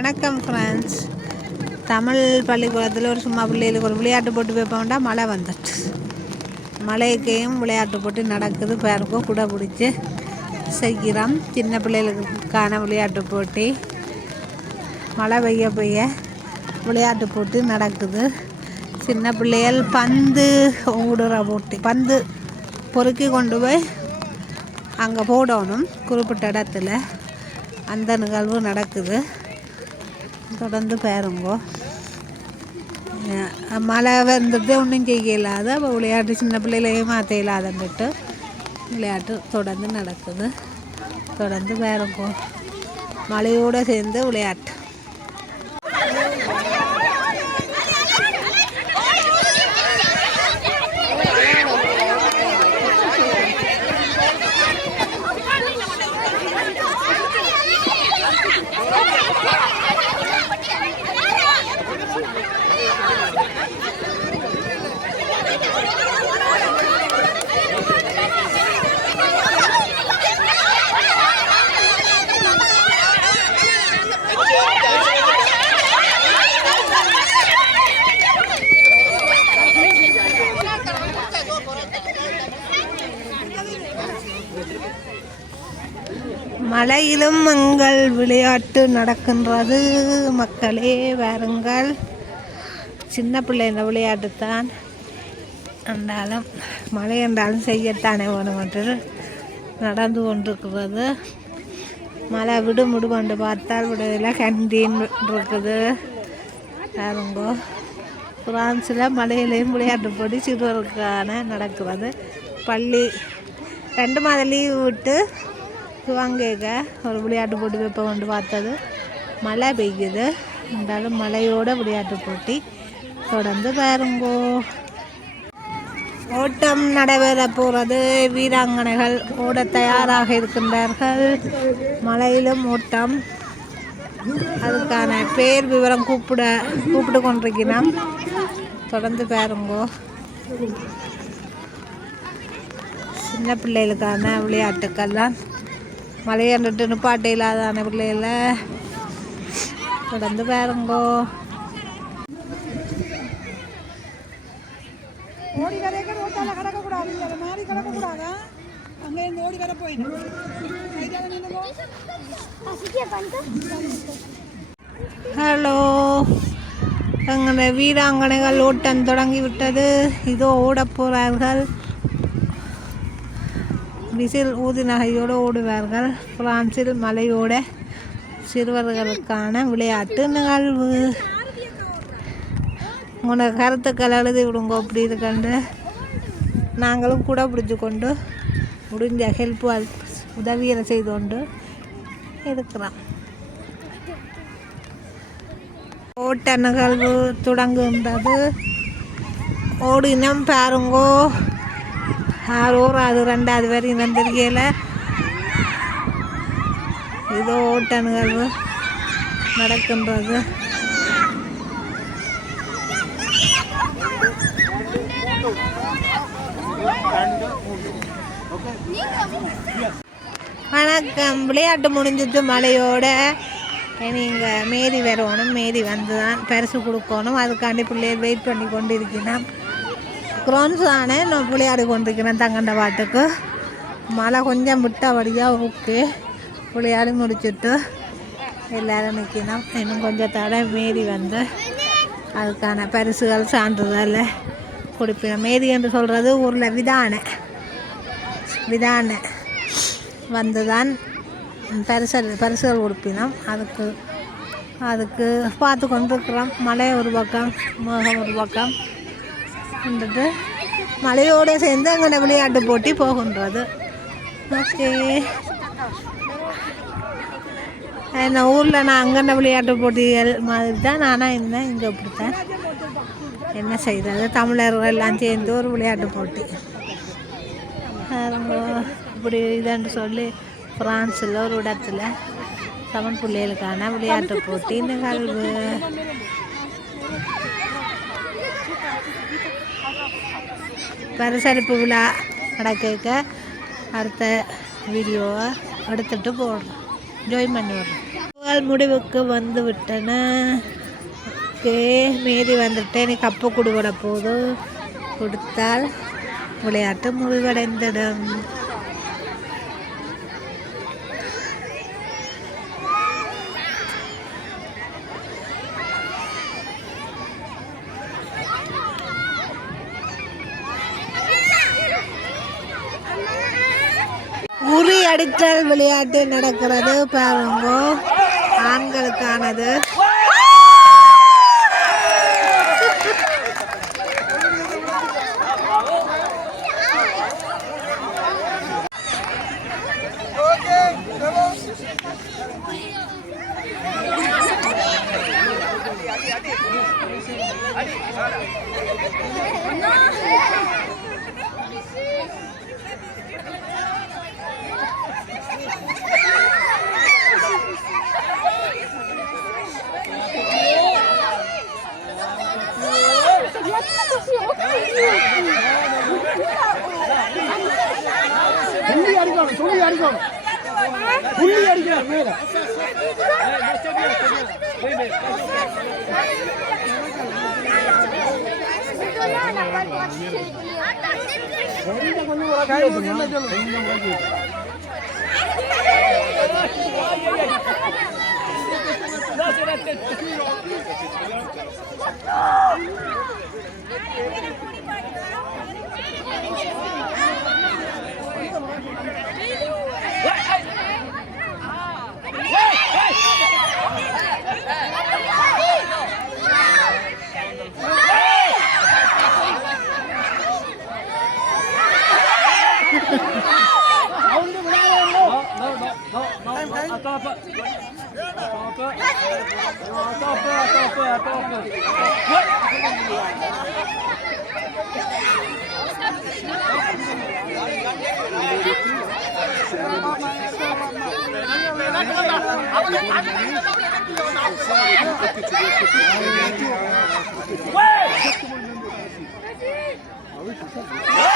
வணக்கம் ஃப்ரெண்ட்ஸ். தமிழ் பள்ளிக்கூடத்தில் ஒரு சும்மா பிள்ளைகளுக்கு ஒரு விளையாட்டு போட்டு வைப்போம்டா மழை வந்துட்டு மழைக்கையும் விளையாட்டு போட்டு நடக்குது. பேருக்கும் கூட பிடிச்சி செய்கிறோம். சின்ன பிள்ளைகளுக்கான விளையாட்டு போட்டி. மழை பெய்ய விளையாட்டு போட்டு நடக்குது. சின்ன பிள்ளைகள் பந்து ஓடுற போட்டி. பந்து பொறுக்கி கொண்டு போய் அங்கே போடணும் குறிப்பிட்ட இடத்துல. அந்த நிகழ்வு நடக்குது. தொடர்ந்து பாருங்கோ. மழை வந்துட்டு ஒன்றும் செய்ய இல்லாத அப்போ விளையாட்டு சின்ன பிள்ளைகளையும் மாற்ற இல்லாதன்ட்டு விளையாட்டு தொடர்ந்து நடக்குது. தொடர்ந்து பாருங்கோ. மழையோடு சேர்ந்து விளையாட்டு. மழையிலும் எங்கள் விளையாட்டு நடக்கின்றது. மக்களே வாருங்கள். சின்ன பிள்ளை இந்த விளையாட்டு தான் என்றாலும் மழை என்றாலும் செய்யத்தானே வேணும் என்று நடந்து கொண்டிருக்கிறது. மழை விடும் என்று பார்த்தால் விடுதலை கேண்டீன் இருக்குது. பாருங்கோ. பிரான்ஸில் மழையிலையும் விளையாட்டு போட்டி சிறுவருக்கான நடக்கிறது. பள்ளி 2 மாதம் லீவு விட்டு வாங்க ஒரு விளையாட்டு போட்டி வைப்ப கொண்டு பார்த்தது. மழை பெய்யுது என்றாலும் மழையோட விளையாட்டு போட்டி தொடர்ந்து பாருங்கோ. ஓட்டம் நடைபெற போகிறது. வீராங்கனைகள் ஓட தயாராக இருக்கின்றார்கள். மழையிலும் ஓட்டம். அதுக்கான பேர் விவரம் கூப்பிட்டு கொண்டிருக்கிறோம். தொடர்ந்து பாருங்கோ. சின்ன பிள்ளைகளுக்கான விளையாட்டுக்கள்லாம் மழையன்ட்டு நிப்பாட்டு இல்லாதான பிள்ளைகள தொடர்ந்து பாருங்கோ. ஹலோ, எங்களை வீராங்கனைகள் ஓட்டம் தொடங்கிவிட்டது. இதோ ஓட போகிறார்கள். விசில் ஊதி நகையோடு ஓடுவார்கள். பிரான்சில் மலையோட சிறுவர்களுக்கான விளையாட்டு நிகழ்வு. உங்களை கருத்துக்கள் எழுதி விடுங்க. அப்படி இருக்கண்டு நாங்களும் கூட பிடிச்சி கொண்டு முடிஞ்ச உதவியை செய்து கொண்டு இருக்கிறோம். ஓட்ட நிகழ்வு தொடங்குகின்றது. ஓடினம் பாருங்கோ. அது 2வது வரை வந்திருக்கையில் இதோ ஓட்ட நிகழ்வு நடக்கின்றது. வணக்கம். விளையாட்டு முடிஞ்சிட்டு மழையோட நீங்கள் மேரி வரணும். மேரி வந்து தான் பரிசு கொடுக்கணும். அதுக்காண்டி பிள்ளைகள் வெயிட் பண்ணி கொண்டு இருக்கிறோம். க்ரோன்ஸ் தானே நான் விளையாடி கொண்டிருக்கிறேன். தங்கண்ட பாட்டுக்கு மழை கொஞ்சம் விட்டபடியாக ஓகே விளையாடி முடிச்சுட்டு எல்லோரும் நிற்கணும். இன்னும் கொஞ்சம் தடவை மேரி வந்து அதுக்கான பரிசுகள் சான்றிதழ் கொடுப்பினோம். மேரி என்று சொல்கிறது ஊரில் விதான வந்து தான் பரிசுகள் கொடுப்பினோம். அதுக்கு பார்த்து கொண்டிருக்கிறோம். மழை ஒரு பக்கம், மேகம் ஒரு பக்கம் வந்துட்டு மழையோடு சேர்ந்து அங்கே விளையாட்டு போட்டி போகின்றது. ஓகே, என்ன ஊரில் நான் அங்கே விளையாட்டு போட்டிகள் மாதிரி தான் நானாக இருந்தேன். இங்கே அப்படித்தான். என்ன செய்கிறது, தமிழர்கள் எல்லாம் சேர்ந்து ஒரு விளையாட்டு போட்டி இப்படி இதுன்னு சொல்லி பிரான்ஸில் ஒரு இடத்துல தமிழ் பிள்ளைகளுக்கான விளையாட்டு போட்டி நிகழ்வு. பரிசளிப்பு விழா நடக்க அடுத்த வீடியோவை எடுத்துகிட்டு போடுறோம். ஜாயின் பண்ணி விடுறோம். முடிவுக்கு வந்து விட்டன. ஓகே, மீதி வந்துட்டு நீ கப்பு கொடுவிட போது கொடுத்தால் விளையாட்டு முடிவடைந்திடும். உரி அடித்தல் விளையாட்டு நடக்கிறது பாருங்க, ஆண்களுக்கானது. Wait!